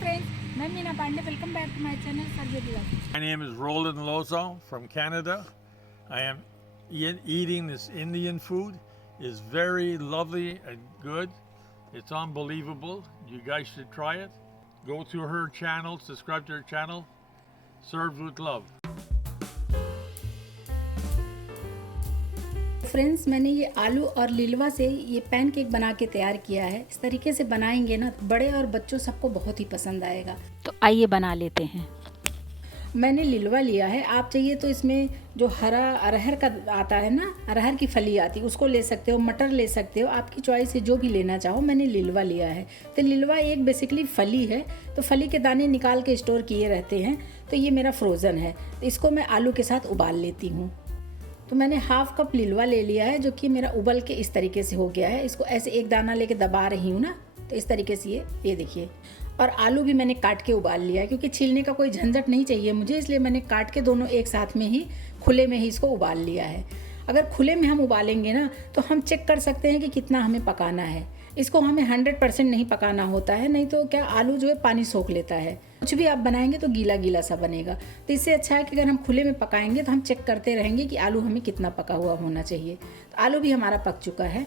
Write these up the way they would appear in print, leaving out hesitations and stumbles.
friends, मैं Meena Pandey. Welcome back to my channel Sargit Vlog. My name is Roland Lozo from Canada. I am eating this Indian food. It's very lovely and good. It's unbelievable. You guys should try it. Go to her channel, subscribe to her channel. Served with love. Friends, मैंने ये आलू और लिलवा से ये pancake बना के तैयार किया है. इस तरीके से बनाएंगे ना, बड़े और बच्चों सबको बहुत ही पसंद आएगा. तो आइए बना लेते हैं. मैंने लिलवा लिया है. आप चाहिए तो इसमें जो हरा अरहर का आता है ना, अरहर की फली आती है, उसको ले सकते हो. मटर ले सकते हो, आपकी चॉइस है जो भी लेना चाहो. मैंने लिलवा लिया है. तो लिलवा एक बेसिकली फली है, तो फली के दाने निकाल के स्टोर किए रहते हैं. तो ये मेरा फ्रोज़न है. इसको मैं आलू के साथ उबाल लेती हूँ. तो मैंने हाफ कप लिलवा ले लिया है, जो कि मेरा उबल के इस तरीके से हो गया है. इसको ऐसे एक दाना लेके दबा रही हूँ ना, तो इस तरीके से ये देखिए. और आलू भी मैंने काट के उबाल लिया है, क्योंकि छीलने का कोई झंझट नहीं चाहिए मुझे, इसलिए मैंने काट के दोनों एक साथ में ही खुले में ही इसको उबाल लिया है. अगर खुले में हम उबालेंगे ना, तो हम चेक कर सकते हैं कि कितना हमें पकाना है. इसको हमें 100% नहीं पकाना होता है, नहीं तो क्या आलू जो है पानी सोख लेता है. कुछ भी आप बनाएंगे तो गीला गीला सा बनेगा. तो इससे अच्छा है कि अगर हम खुले में पकाएंगे तो हम चेक करते रहेंगे कि आलू हमें कितना पका हुआ होना चाहिए. तो आलू भी हमारा पक चुका है.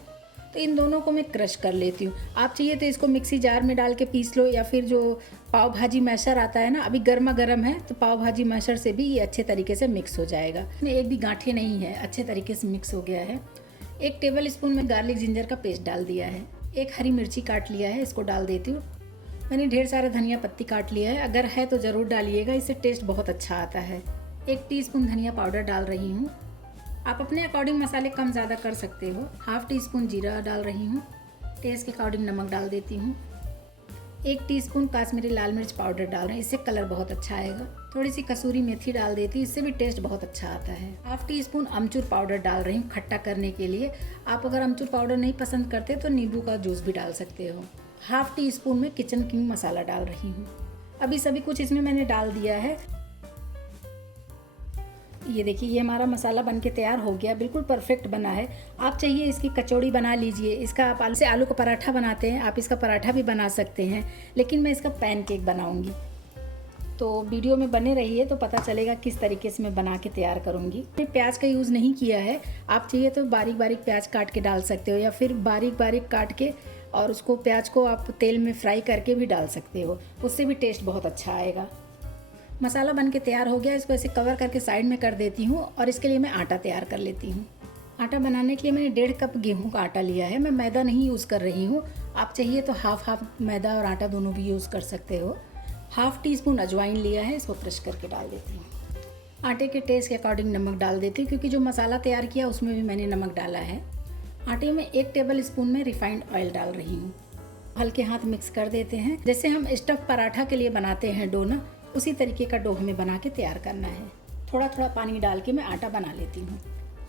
तो इन दोनों को मैं क्रश कर लेती हूँ. आप चाहिए तो इसको मिक्सी जार में डाल के पीस लो, या फिर जो पाव भाजी मैशर आता है ना, अभी गर्मा गर्म है, तो पाव भाजी मैशर से भी ये अच्छे तरीके से मिक्स हो जाएगा. एक भी गांठे नहीं है, अच्छे तरीके से मिक्स हो गया है. 1 टेबल स्पून में गार्लिक जिंजर का पेस्ट डाल दिया है. 1 हरी मिर्ची काट लिया है, इसको डाल देती हूँ. मैंने ढेर सारा धनिया पत्ती काट लिया है, अगर है तो ज़रूर डालिएगा, इससे टेस्ट बहुत अच्छा आता है. 1 टीस्पून धनिया पाउडर डाल रही हूँ. आप अपने अकॉर्डिंग मसाले कम ज़्यादा कर सकते हो. हाफ टी स्पून जीरा डाल रही हूँ. टेस्ट के अकॉर्डिंग नमक डाल देती हूँ. 1 टीस्पून काश्मीरी लाल मिर्च पाउडर डाल रहे हैं, इससे कलर बहुत अच्छा आएगा. थोड़ी सी कसूरी मेथी डाल देती हूँ, इससे भी टेस्ट बहुत अच्छा आता है. हाफ टी स्पून अमचूर पाउडर डाल रही हूँ खट्टा करने के लिए. आप अगर अमचूर पाउडर नहीं पसंद करते तो नींबू का जूस भी डाल सकते हो. हाफ टी स्पून में किचन किंग मसाला डाल रही हूँ. अभी सभी कुछ इसमें मैंने डाल दिया है. ये देखिए, ये हमारा मसाला बनके तैयार हो गया, बिल्कुल परफेक्ट बना है. आप चाहिए इसकी कचौड़ी बना लीजिए. इसका आप आलू का पराठा बनाते हैं, आप इसका पराठा भी बना सकते हैं, लेकिन मैं इसका पैनकेक बनाऊंगी. तो वीडियो में बने रहिए तो पता चलेगा किस तरीके से मैं बना के तैयार करूंगी. मैंने प्याज का यूज़ नहीं किया है. आप चाहिए तो बारीक बारीक प्याज काट के डाल सकते हो, या फिर बारीक बारीक काट के और उसको प्याज को आप तेल में फ्राई करके भी डाल सकते हो, उससे भी टेस्ट बहुत अच्छा आएगा. मसाला बन के तैयार हो गया. इसको ऐसे कवर करके साइड में कर देती हूँ, और इसके लिए मैं आटा तैयार कर लेती हूँ. आटा बनाने के लिए मैंने 1.5 कप गेहूं का आटा लिया है. मैं मैदा नहीं यूज़ कर रही हूँ. आप चाहिए तो हाफ मैदा और आटा दोनों भी यूज़ कर सकते हो. हाफ टी स्पून अजवाइन लिया है, इसको क्रश करके डाल देती हूँ. आटे के टेस्ट के अकॉर्डिंग नमक डाल देती हूँ, क्योंकि जो मसाला तैयार किया उसमें भी मैंने नमक डाला है. आटे में 1 टेबल स्पून में रिफाइंड ऑयल डाल रही हूँ. हल्के हाथ मिक्स कर देते हैं. जैसे हम स्टफ पराठा के लिए बनाते हैं डो ना, उसी तरीके का डो हमें बना के तैयार करना है. थोड़ा थोड़ा पानी डाल के मैं आटा बना लेती हूँ.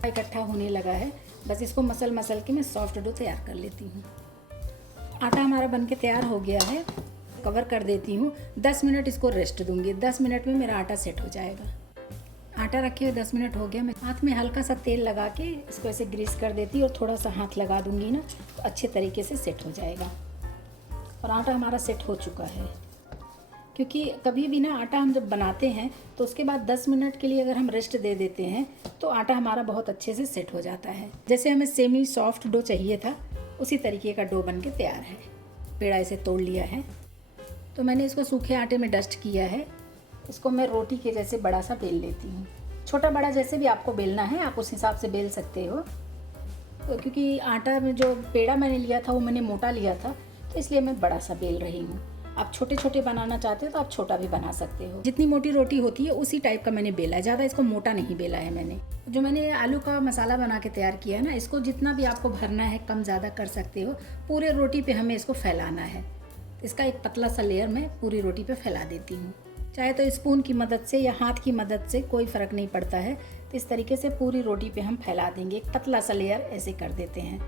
इकट्ठा होने लगा है, बस इसको मसल के मैं सॉफ्ट डो तैयार कर लेती हूँ. आटा हमारा बन के तैयार हो गया है. कवर कर देती हूँ. 10 मिनट इसको रेस्ट दूंगी. 10 मिनट में मेरा आटा सेट हो जाएगा. आटा रखे हुए 10 मिनट हो गया. मैं हाथ में हल्का सा तेल लगा के इसको ऐसे ग्रीस कर देती हूँ, और थोड़ा सा हाथ लगा दूंगी ना, तो अच्छे तरीके से सेट हो जाएगा. और आटा हमारा सेट हो चुका है. क्योंकि कभी भी ना आटा हम जब बनाते हैं तो उसके बाद 10 मिनट के लिए अगर हम रेस्ट दे देते हैं तो आटा हमारा बहुत अच्छे से सेट हो जाता है. जैसे हमें सेमी सॉफ्ट डो चाहिए था, उसी तरीके का डो बन के तैयार है. पेड़ा इसे तोड़ लिया है. तो मैंने इसको सूखे आटे में डस्ट किया है. इसको मैं रोटी के जैसे बड़ा सा बेल लेती हूँ. छोटा बड़ा जैसे भी आपको बेलना है, आप उस हिसाब से बेल सकते हो. तो क्योंकि आटा में जो पेड़ा मैंने लिया था वो मैंने मोटा लिया था, तो इसलिए मैं बड़ा सा बेल रही हूँ. आप छोटे छोटे बनाना चाहते हो तो आप छोटा भी बना सकते हो. जितनी मोटी रोटी होती है उसी टाइप का मैंने बेला है, ज़्यादा इसको मोटा नहीं बेला है मैंने. जो मैंने आलू का मसाला बना के तैयार किया है ना, इसको जितना भी आपको भरना है कम ज़्यादा कर सकते हो. पूरे रोटी पे हमें इसको फैलाना है. इसका एक पतला सा लेयर मैं पूरी रोटी पे फैला देती हूँ. चाहे तो स्पून की मदद से या हाथ की मदद से, कोई फ़र्क नहीं पड़ता है. तो इस तरीके से पूरी रोटी पे हम फैला देंगे. एक पतला सा लेयर ऐसे कर देते हैं.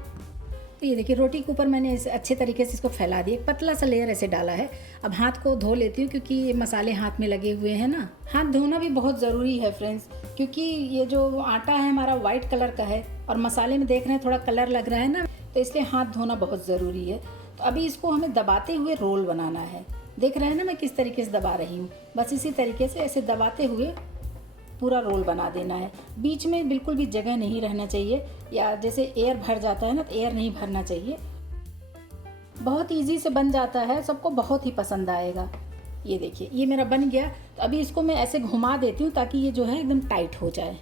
तो ये देखिए, रोटी के ऊपर मैंने इसे अच्छे तरीके से इसको फैला दिया. एक पतला सा लेयर ऐसे डाला है. अब हाथ को धो लेती हूँ, क्योंकि ये मसाले हाथ में लगे हुए हैं ना. हाथ धोना भी बहुत ज़रूरी है फ्रेंड्स, क्योंकि ये जो आटा है हमारा वाइट कलर का है, और मसाले में देख रहे हैं थोड़ा कलर लग रहा है ना, तो इसलिए हाथ धोना बहुत ज़रूरी है. तो अभी इसको हमें दबाते हुए रोल बनाना है. देख रहे हैं ना मैं किस तरीके से दबा रही हूँ। बस इसी तरीके से ऐसे दबाते हुए पूरा रोल बना देना है। बीच में बिल्कुल भी जगह नहीं रहना चाहिए, या जैसे एयर भर जाता है ना, तो एयर नहीं भरना चाहिए। बहुत इजी से बन जाता है, सबको बहुत ही पसंद आएगा। ये देखिए ये मेरा बन गया। तो अभी इसको मैं ऐसे घुमा देती हूँ ताकि ये जो है एकदम टाइट हो जाए।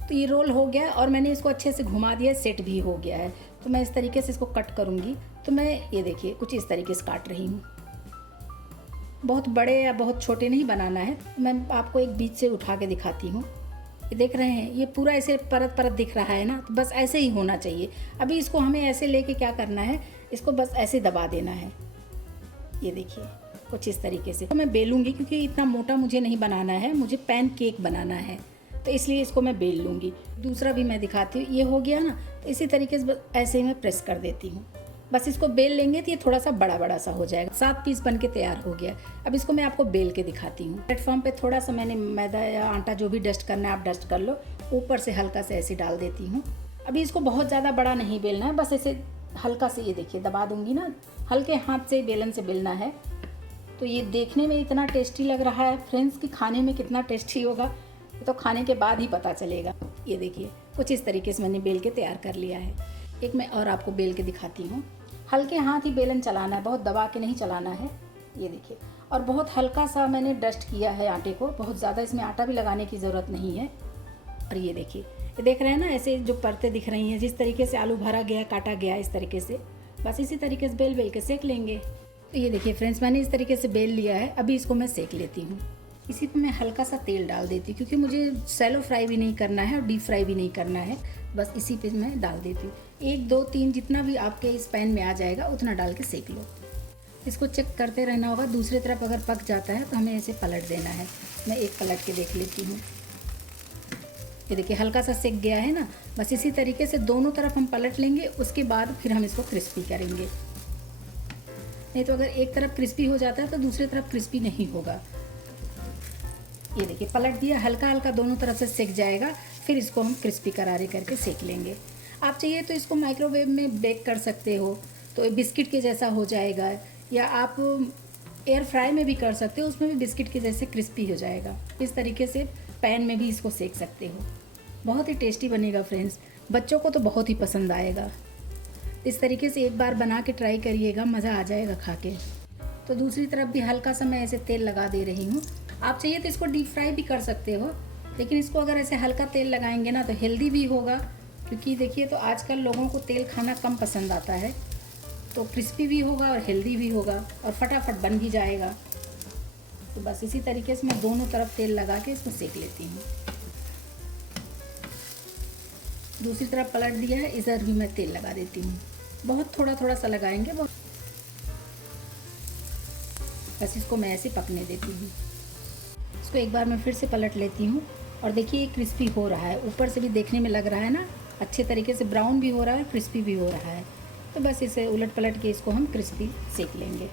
तो ये रोल हो गया और मैंने इसको अच्छे से घुमा दिया, सेट भी हो गया है। तो मैं इस तरीके से इसको कट करूँगी। तो मैं ये देखिए कुछ इस तरीके से काट रही हूँ। बहुत बड़े या बहुत छोटे नहीं बनाना है। मैं आपको एक बीच से उठा के दिखाती हूँ। ये देख रहे हैं, ये पूरा ऐसे परत परत दिख रहा है ना, तो बस ऐसे ही होना चाहिए। अभी इसको हमें ऐसे लेके क्या करना है, इसको बस ऐसे दबा देना है। ये देखिए कुछ इस तरीके से। तो मैं बेलूँगी क्योंकि इतना मोटा मुझे नहीं बनाना है, मुझे पैन केक बनाना है, तो इसलिए इसको मैं बेल लूँगी। दूसरा भी मैं दिखाती हूँ। ये हो गया ना, तो इसी तरीके से बस ऐसे ही मैं प्रेस कर देती हूँ। बस इसको बेल लेंगे तो ये थोड़ा सा बड़ा बड़ा सा हो जाएगा। 7 पीस बन के तैयार हो गया। अब इसको मैं आपको बेल के दिखाती हूँ। प्लेटफॉर्म पे थोड़ा सा मैंने मैदा या आटा जो भी डस्ट करना है आप डस्ट कर लो, ऊपर से हल्का से ऐसे डाल देती हूँ। अभी इसको बहुत ज़्यादा बड़ा नहीं बेलना है, बस ऐसे हल्का से, ये देखिए दबा दूँगी ना, हल्के हाथ से बेलन से बेलना है। तो ये देखने में इतना टेस्टी लग रहा है फ्रेंड्स कि खाने में कितना टेस्टी होगा तो खाने के बाद ही पता चलेगा। ये देखिए कुछ इस तरीके से मैंने बेल के तैयार कर लिया है। एक मैं और आपको बेल के दिखाती हूँ। हल्के हाथ ही बेलन चलाना है, बहुत दबा के नहीं चलाना है। ये देखिए, और बहुत हल्का सा मैंने डस्ट किया है आटे को, बहुत ज़्यादा इसमें आटा भी लगाने की ज़रूरत नहीं है। और ये देखिए, ये देख रहे हैं ना, ऐसे जो परतें दिख रही हैं, जिस तरीके से आलू भरा गया काटा गया इस तरीके से, बस इसी तरीके से बेल बेल के सेक लेंगे। तो ये देखिए फ्रेंड्स, मैंने इस तरीके से बेल लिया है। अभी इसको मैं सेक लेती हूँ। इसी पे मैं हल्का सा तेल डाल देती हूँ क्योंकि मुझे सैलो फ्राई भी नहीं करना है और डीप फ्राई भी नहीं करना है। बस इसी पे मैं डाल देती हूँ। 1 2 3 जितना भी आपके इस पैन में आ जाएगा उतना डाल के सेक लो। इसको चेक करते रहना होगा। दूसरी तरफ अगर पक जाता है तो हमें ऐसे पलट देना है। मैं एक पलट के देख लेती हूँ। ये देखिए हल्का सा सेक गया है ना। बस इसी तरीके से दोनों तरफ हम पलट लेंगे, उसके बाद फिर हम इसको क्रिस्पी करेंगे। नहीं तो अगर एक तरफ क्रिस्पी हो जाता है तो दूसरी तरफ क्रिस्पी नहीं होगा। ये देखिए पलट दिया, हल्का हल्का दोनों तरफ से सेक जाएगा, फिर इसको हम क्रिस्पी करारे करके सेक लेंगे। आप चाहिए तो इसको माइक्रोवेव में बेक कर सकते हो, तो बिस्किट के जैसा हो जाएगा, या आप एयर फ्राई में भी कर सकते हो, उसमें भी बिस्किट के जैसे क्रिस्पी हो जाएगा। इस तरीके से पैन में भी इसको सेक सकते हो। बहुत ही टेस्टी बनेगा फ्रेंड्स, बच्चों को तो बहुत ही पसंद आएगा। इस तरीके से एक बार बना के ट्राई करिएगा, मज़ा आ जाएगा खा के। तो दूसरी तरफ भी हल्का सा मैं ऐसे तेल लगा दे रही हूँ। आप चाहिए तो इसको डीप फ्राई भी कर सकते हो, लेकिन इसको अगर ऐसे हल्का तेल लगाएंगे ना तो हेल्दी भी होगा, क्योंकि देखिए तो आजकल लोगों को तेल खाना कम पसंद आता है। तो क्रिस्पी भी होगा और हेल्दी भी होगा और फटाफट बन भी जाएगा। तो बस इसी तरीके से मैं दोनों तरफ तेल लगा के इसको सेक लेती हूँ। दूसरी तरफ पलट दिया है, इधर भी मैं तेल लगा देती हूँ। बहुत थोड़ा थोड़ा सा लगाएंगे, बस इसको मैं ऐसे पकने देती हूँ। इसको एक बार मैं फिर से पलट लेती हूँ और देखिए ये क्रिस्पी हो रहा है। ऊपर से भी देखने में लग रहा है ना, अच्छे तरीके से ब्राउन भी हो रहा है, क्रिस्पी भी हो रहा है। तो बस इसे उलट पलट के इसको हम क्रिस्पी सेक लेंगे।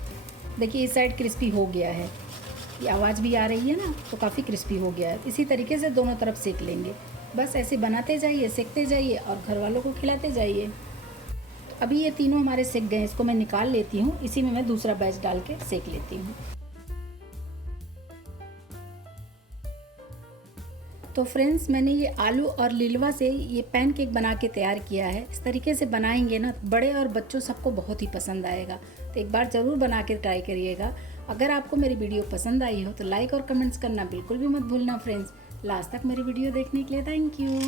देखिए इस साइड क्रिस्पी हो गया है, ये आवाज़ भी आ रही है ना, तो काफ़ी क्रिस्पी हो गया है। इसी तरीके से दोनों तरफ सेक लेंगे। बस ऐसे बनाते जाइए, सेकते जाइए और घर वालों को खिलाते जाइए। तो अभी ये तीनों हमारे सेक गए, इसको मैं निकाल लेती हूँ। इसी में मैं दूसरा बैच डाल के सेक लेती हूँ। तो फ्रेंड्स, मैंने ये आलू और लिलवा से ये पैन केक बना के तैयार किया है। इस तरीके से बनाएंगे ना, बड़े और बच्चों सबको बहुत ही पसंद आएगा। तो एक बार ज़रूर बना के ट्राई करिएगा। अगर आपको मेरी वीडियो पसंद आई हो तो लाइक और कमेंट्स करना बिल्कुल भी मत भूलना फ्रेंड्स। लास्ट तक मेरी वीडियो देखने के लिए थैंक यू।